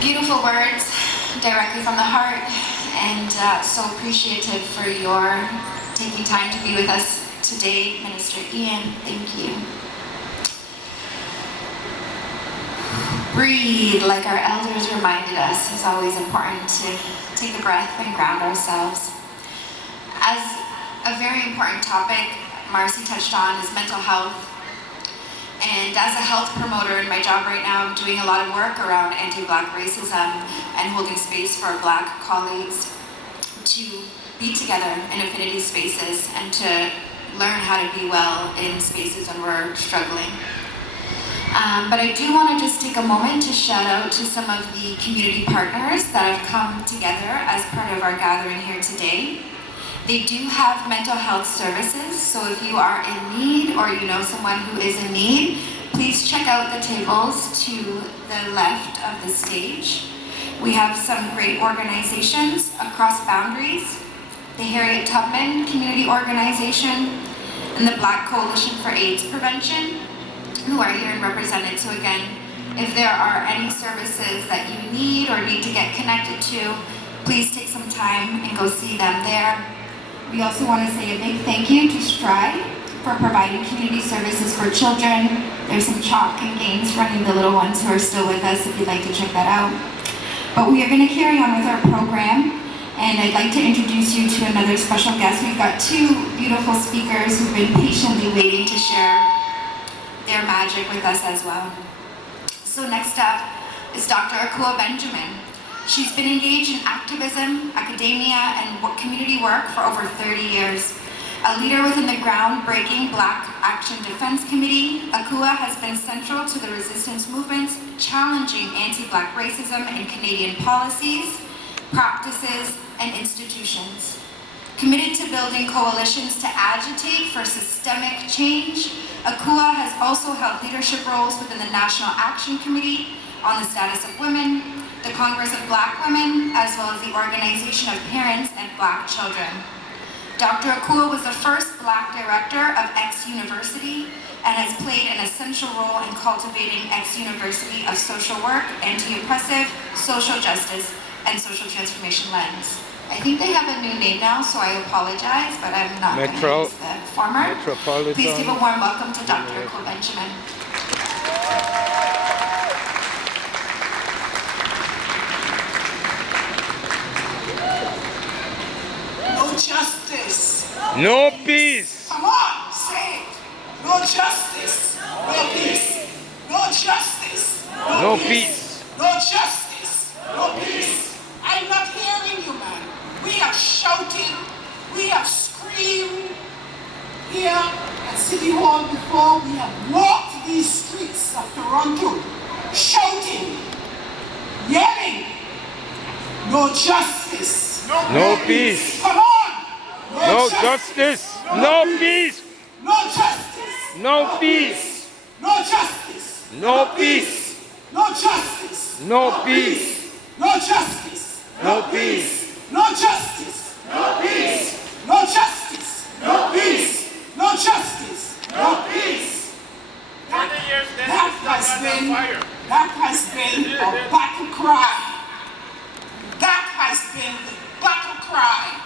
Beautiful words, directly from the heart, and so appreciative for your taking time to be with us today, Minister Ian. Thank you. Breathe, like our elders reminded us, is always important to take a breath and ground ourselves. As a very important topic Marcy touched on is mental health. And as a health promoter in my job right now, I'm doing a lot of work around anti-Black racism and holding space for Black colleagues to be together in affinity spaces and to learn how to be well in spaces when we're struggling. But I do want to just take a moment to shout out to some of the community partners that have come together as part of our gathering here today. They do have mental health services, so if you are in need or you know someone who is in need, please check out the tables to the left of the stage. We have some great organizations across boundaries, the Harriet Tubman Community Organization and the Black Coalition for AIDS Prevention, who are here and represented. So again, if there are any services that you need or need to get connected to, please take some time and go see them there. We also want to say a big thank you to Stride for providing community services for children. There's some chalk and games for any of the little ones who are still with us if you'd like to check that out. But we are going to carry on with our program, and I'd like to introduce you to another special guest. We've got two beautiful speakers who've been patiently waiting to share their magic with us as well. So next up is Dr. Akua Benjamin. She's been engaged in activism, academia, and community work for over 30 years. A leader within the groundbreaking Black Action Defense Committee, Akua has been central to the resistance movements challenging anti-Black racism in Canadian policies, practices, and institutions. Committed to building coalitions to agitate for systemic change, Akua has also held leadership roles within the National Action Committee on the Status of Women, the Congress of Black Women, as well as the Organization of Parents and Black Children. Dr. Akua was the first Black director of X University and has played an essential role in cultivating X University of social work, anti-oppressive, social justice, and social transformation lens. I think they have a new name now, so I apologize, but I'm not going to use the former. Please give a warm welcome to Dr. Akua Benjamin. Justice. No peace. Come on, say it. No justice. No peace. No justice. No peace. No justice. No peace. I'm not hearing you, man. We have shouted. We have screamed here at City Hall before. We have walked these streets of Toronto, shouting, yelling, no justice. No peace. Come on. No justice. No peace. No justice. No peace. No justice. No peace. No justice. No peace. No justice. No peace. No justice. No peace. No justice. No peace. No justice. No peace. That has been a battle cry. That has been the battle cry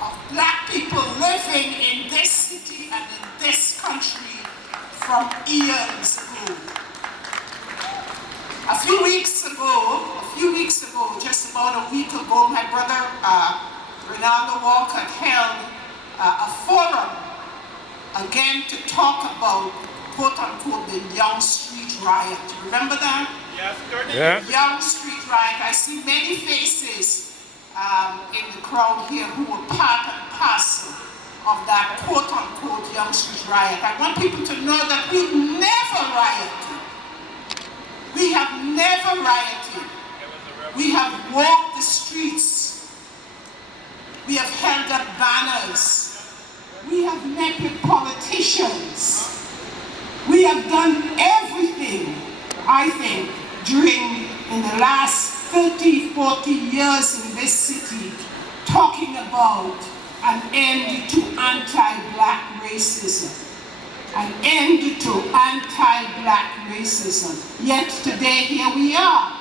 of Black people living in this city and in this country from eons ago. A few weeks ago, just about a week ago, my brother Ronaldo Walker held a forum again to talk about, quote-unquote, the Yonge Street riot. Remember that? Yes, yeah. Yonge Street riot. I see many faces in the crowd here who were part and parcel of that quote-unquote Yonge Street riot. I want people to know that we've never rioted. We have never rioted. We have walked the streets. We have held up banners. We have met with politicians. We have done everything, I think, in the last 30, 40 years in this city, talking about an end to anti-Black racism. An end to anti-Black racism. Yet today, here we are.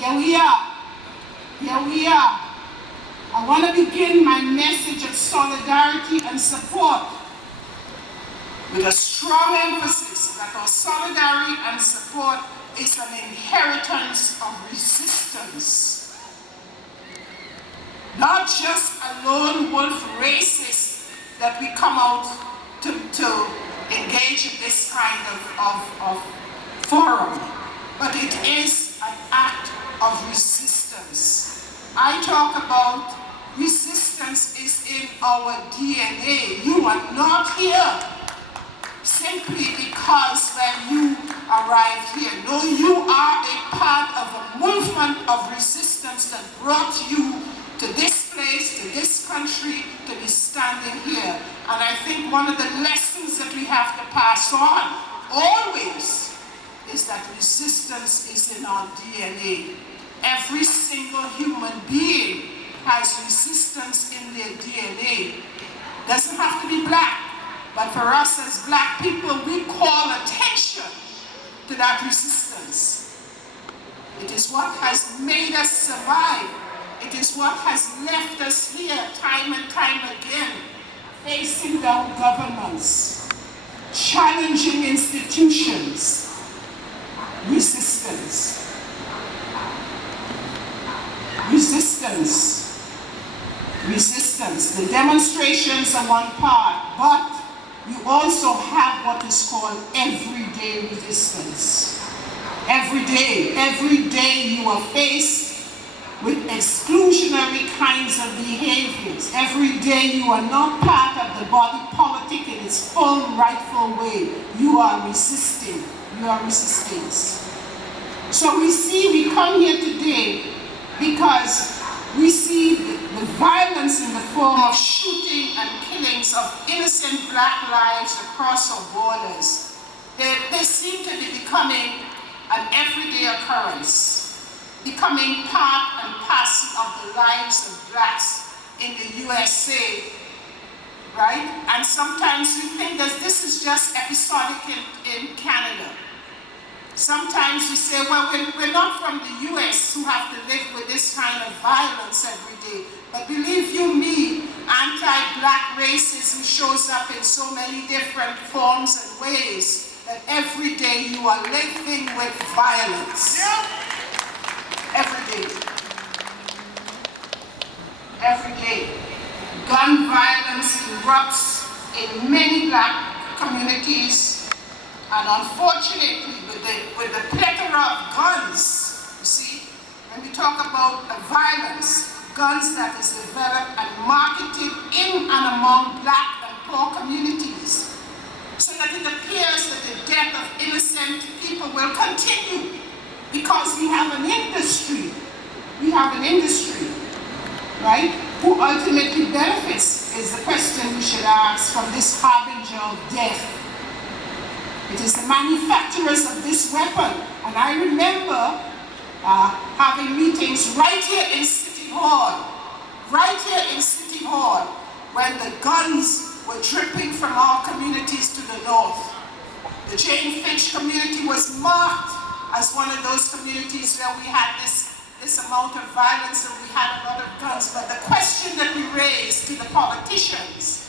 Here we are. Here we are. I want to begin my message of solidarity and support with a strong emphasis that our solidarity and support is an inheritance of resistance. Not just a lone wolf racist that we come out to engage in this kind of forum, but it is an act of resistance. I talk about resistance is in our DNA. You are not here simply because when you arrived here. No, you are a part of a movement of resistance that brought you to this place, to this country, to be standing here. And I think one of the lessons that we have to pass on, always, is that resistance is in our DNA. Every single human being has resistance in their DNA. Doesn't have to be black, but for us as black people, we call attention to that resistance. It is what has made us survive. It is what has left us here time and time again, facing down governments, challenging institutions. Resistance. Resistance. Resistance. The demonstrations are one part, but you also have what is called everyday resistance. Every day you are faced with exclusionary kinds of behaviors. Every day you are not part of the body politic in its full rightful way. You are resisting. You are resistance. So we come here today because we see the violence in the form of shooting and killings of innocent black lives across our borders. They seem to be becoming an everyday occurrence, becoming part and parcel of the lives of blacks in the USA, right? And sometimes we think that this is just episodic in Canada. Sometimes we say, well, we're not from the US who have to live with this kind of violence every day. But believe you me, anti-black racism shows up in so many different forms and ways that every day you are living with violence. Every day. Every day. Gun violence erupts in many black communities. And unfortunately, with the plethora of guns, you see, when we talk about violence, guns that is developed and marketed in and among black and poor communities, so that it appears that the death of innocent people will continue because we have an industry. We have an industry, right? Who ultimately benefits is the question we should ask from this harbinger of death. It is the manufacturers of this weapon. And I remember having meetings right here in City Hall, when the guns were dripping from our communities to the north. The Jane Finch community was marked as one of those communities where we had this amount of violence and we had a lot of guns. But the question that we raised to the politicians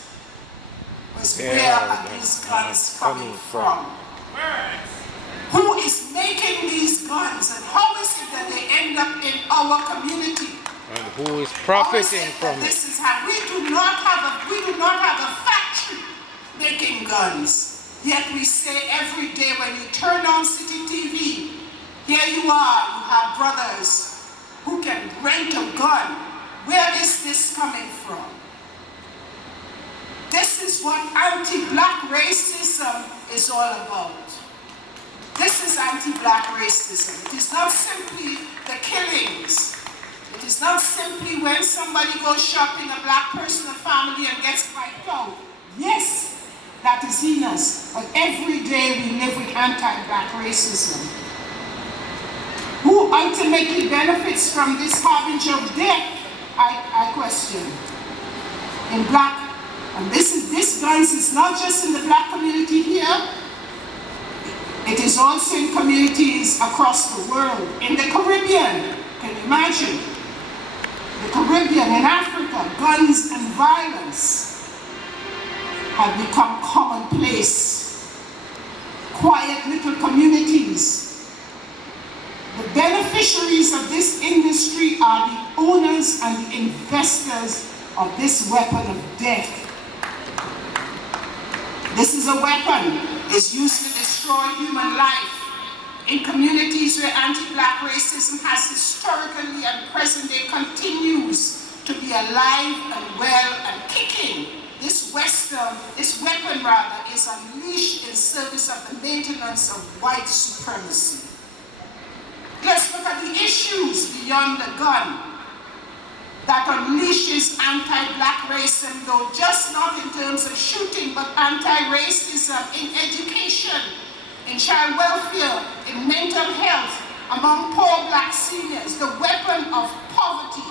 was, where are these guns coming from? Who is making these guns, and how is it that they end up in our community? And who is profiting from it? This is how we do not have a factory making guns. Yet we say every day when you turn on City TV, here you are, you have brothers who can rent a gun. Where is this coming from? This is what anti-black racism is all about. This is anti-black racism. It is not simply the killings. It is not simply when somebody goes shopping, a black person, a family, and gets wiped out. Yes, that is heinous. But every day we live with anti-black racism. Who ultimately benefits from this harbinger of death? I question. In black. And this guns is not just in the black community here, it is also in communities across the world. In the Caribbean, Imagine the Caribbean and Africa, guns and violence have become commonplace. Quiet little communities. The beneficiaries of this industry are the owners and the investors of this weapon of death. This is a weapon. It's used to destroy human life in communities where anti-black racism has historically and present day continues to be alive and well and kicking. This weapon is unleashed in service of the maintenance of white supremacy. Let's look at the issues beyond the gun that unleashes anti-black racism, though just not in terms of shooting, but anti-racism in education, in child welfare, in mental health, among poor black seniors, the weapon of poverty,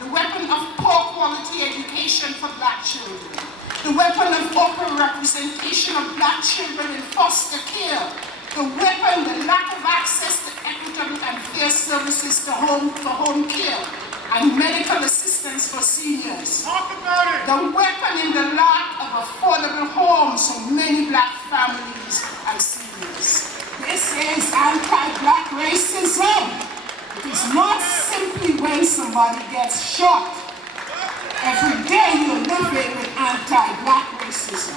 the weapon of poor quality education for black children, the weapon of over-representation of black children in foster care, the weapon, the lack of access to equitable and fair services for home care, and medical assistance for seniors. Talk about it. The weapon in the lack of affordable homes for many black families and seniors. This is anti-black racism. It is not simply when somebody gets shot. Every day you're living with anti-black racism.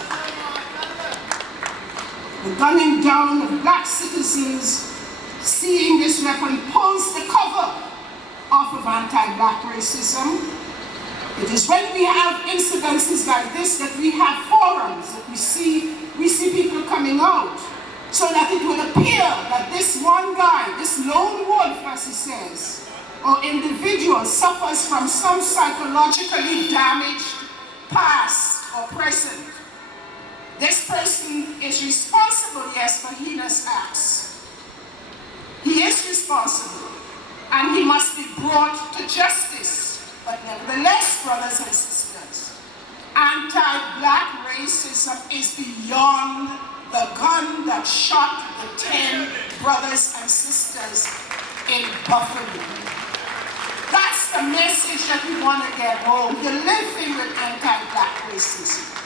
The gunning down of black citizens, seeing this weapon, pulls the cover off of anti-black racism. It is when we have incidences like this that we have forums, that we see people coming out, so that it would appear that this one guy, this lone wolf, as he says, or individual suffers from some psychologically damaged past or present. This person is responsible, yes, for heinous acts. He is responsible, and he must be brought to justice. But nevertheless, brothers and sisters, anti-black racism is beyond the gun that shot the 10 brothers and sisters in Buffalo. That's the message that we want to get home. You're living with anti-black racism.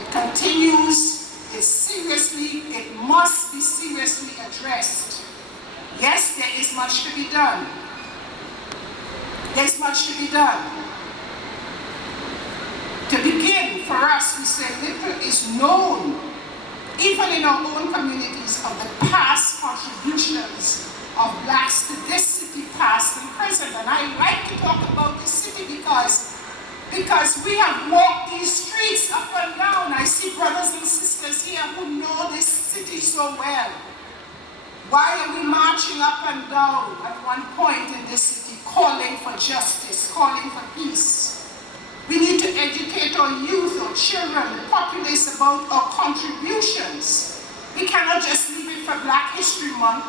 It continues, it must be seriously addressed. Yes, there is much to be done. There's much to be done. To begin, for us, we say little is known, even in our own communities, of the past contributions of blacks to this city, past and present. And I like to talk about this city because we have walked these streets up and down. I see brothers and sisters here who know this city so well. Why are we marching up and down at one point in this city, calling for justice, calling for peace? We need to educate our youth, our children, the populace about our contributions. We cannot just leave it for Black History Month.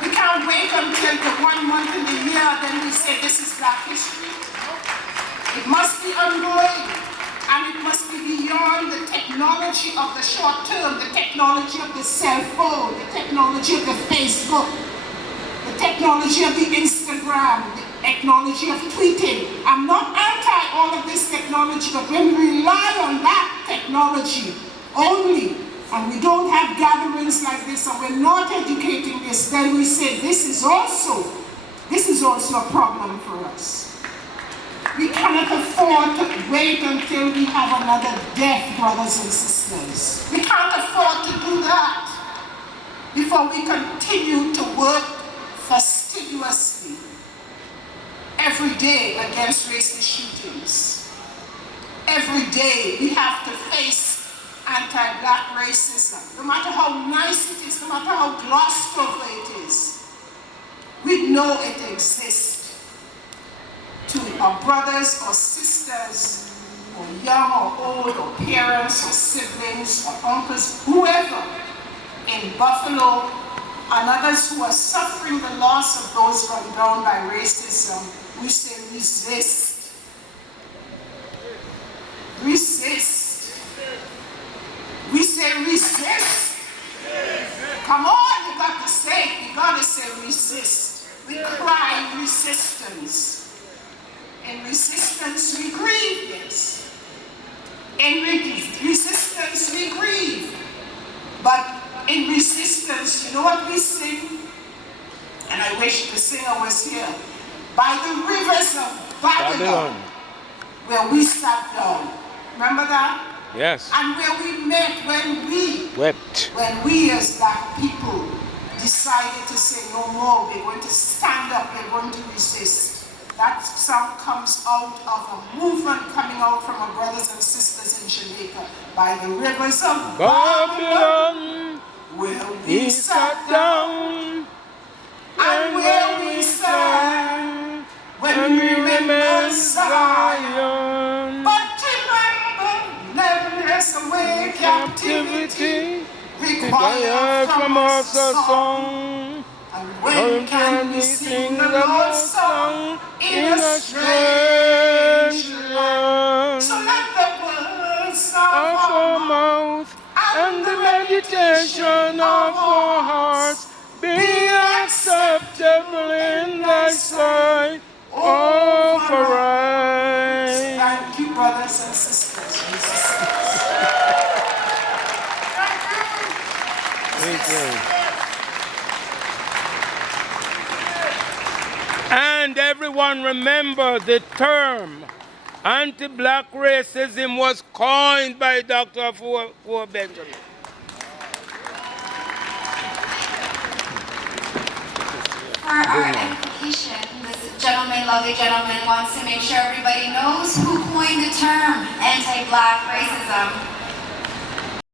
We can't wait until the 1 month in the year, then we say this is Black history. It must be ongoing, and it must be beyond the technology of the short term, the technology of the cell phone, the technology of the Facebook, the technology of the Instagram, the technology of tweeting. I'm not anti all of this technology, but when we rely on that technology only, and we don't have gatherings like this, and we're not educating this, then we say this is also a problem for us. We cannot afford to wait until we have another death, brothers and sisters. We can't afford to do that before we continue to work fastidiously every day against racist shootings. Every day we have to face anti-black racism. No matter how nice it is, no matter how glossed over it is, we know it exists. To our brothers or sisters, or young or old, or parents or siblings or uncles, whoever in Buffalo, and others who are suffering the loss of those run down by racism, we say resist. Resist. We say resist. Come on, you got to say resist. We resistance. In resistance we grieve, yes. In resistance we grieve. But in resistance, you know what we sing? And I wish the singer was here. By the rivers of Babylon, where we sat down. Remember that? Yes. And where we met when we Wept. When we as black people decided to say no more, we're going to stand up, we're going to resist. That song comes out of a movement coming out from our brothers and sisters in Jamaica. By the rivers of Babylon, where we sat down, and where we sang, when we remember Zion. But remember, nevertheless away captivity require from us a song. And when can we sing the Lord's song in a strange land? So let the words of our mouth and the meditation of our hearts be acceptable in thy sight, O Christ. Thank you, brothers and sisters. And everyone remember the term anti-black racism was coined by Dr. Akua Benjamin. For our edification, this gentleman, lovely gentleman, wants to make sure everybody knows who coined the term anti-black racism.